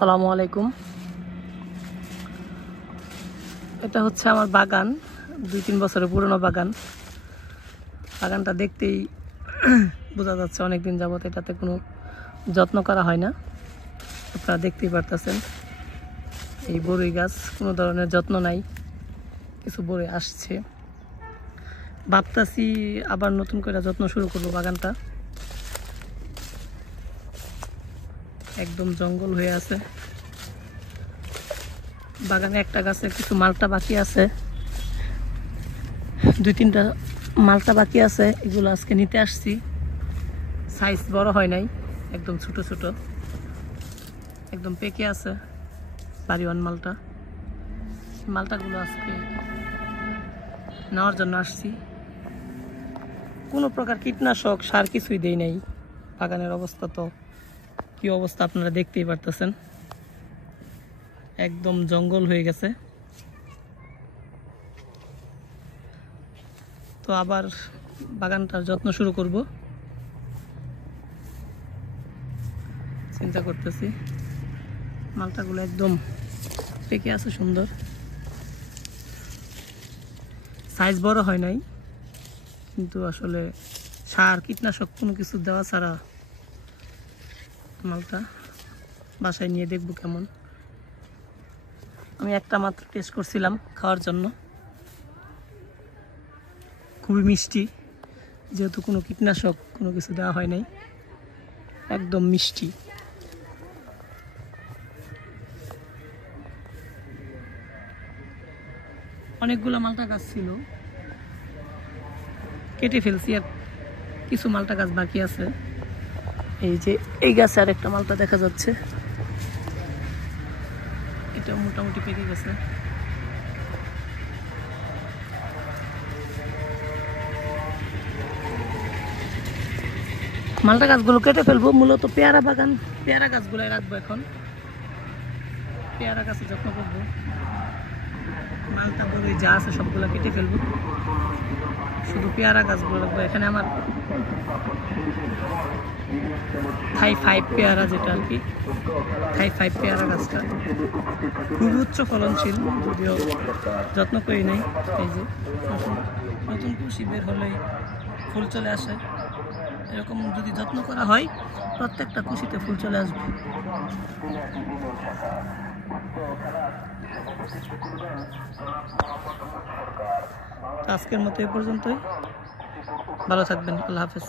আসসালামু আলাইকুম। এটা হচ্ছে আমার বাগান, 2-3 বছরের পুরনো বাগান। বাগানটা দেখতেই বোঝা যাচ্ছে অনেকদিন যাবত এটাতে কোনো যত্ন করা হয় না। আপনারা দেখতেই পারতেছেন এই বড়ই গাছ, কোনো ধরনের যত্ন নাই, কিছু বড়ই আসছে। ভাবতাছি আবার নতুন করে যত্ন শুরু করবো বাগানটা। একদম জঙ্গল হয়ে আছে বাগানে। একটা গাছে কিছু মালটা বাকি আছে, 2-3টা মালটা বাকি আছে, এগুলো আজকে নিতে আসছি। সাইজ বড় হয় নাই, একদম ছোট ছোট, একদম পেকে আছে বাড়িওয়ান মালটা। মালটাগুলো আজকে নেওয়ার জন্য আসছি। কোনো প্রকার কীটনাশক সার কিছুই দেই নাই। বাগানের অবস্থা তো কি অবস্থা আপনারা দেখতেই পারতেছেন, একদম জঙ্গল হয়ে গেছে। তো আবার বাগানটার যত্ন শুরু করব চিন্তা করতেছি। মালটাগুলো একদম পেকে আছে, সুন্দর, সাইজ বড় হয় নাই, কিন্তু আসলে সার কীটনাশক কোনো কিছু দেওয়া ছাড়া মালটা বাসায় নিয়ে দেখব কেমন। আমি একটা মাত্র টেস্ট করছিলাম খাওয়ার জন্য, খুবই মিষ্টি, যেহেতু কোনো কীটনাশক কোনো কিছু দেওয়া হয় নাই, একদম মিষ্টি। অনেকগুলো মালটা গাছ ছিল, কেটে ফেলছি, আর কিছু মালটা গাছ বাকি আছে। এই যে এই গাছে আর একটা মালটা দেখা যাচ্ছে, এটা মোটামুটি পেকে গেছে। মালটা গাছগুলো কেটে ফেলবো, মূলত পেয়ারা বাগান, পেয়ারা গাছগুলাই রাখবো এখন। পেয়ারা গাছে যত্ন করবো, মালটা বড়ই যা আছে সবগুলো কেটে ফেলবো, শুধু পেয়ারা গাছগুলো রাখবো। এখানে আমার থাই 5 পেয়ারা, যেটা আর কি থাই 5 পেয়ারা গাছটা খুব উচ্চ ফলনশীল, যদিও যত্ন করি নাই। এই যে নতুন কুশি বের হলেই ফুল চলে আসে, এরকম যদি যত্ন করা হয় প্রত্যেকটা কুশিতে ফুল চলে আসবে। আজকের মতো এ পর্যন্তই, ভালো থাকবেন, আল্লাহ হাফেজ।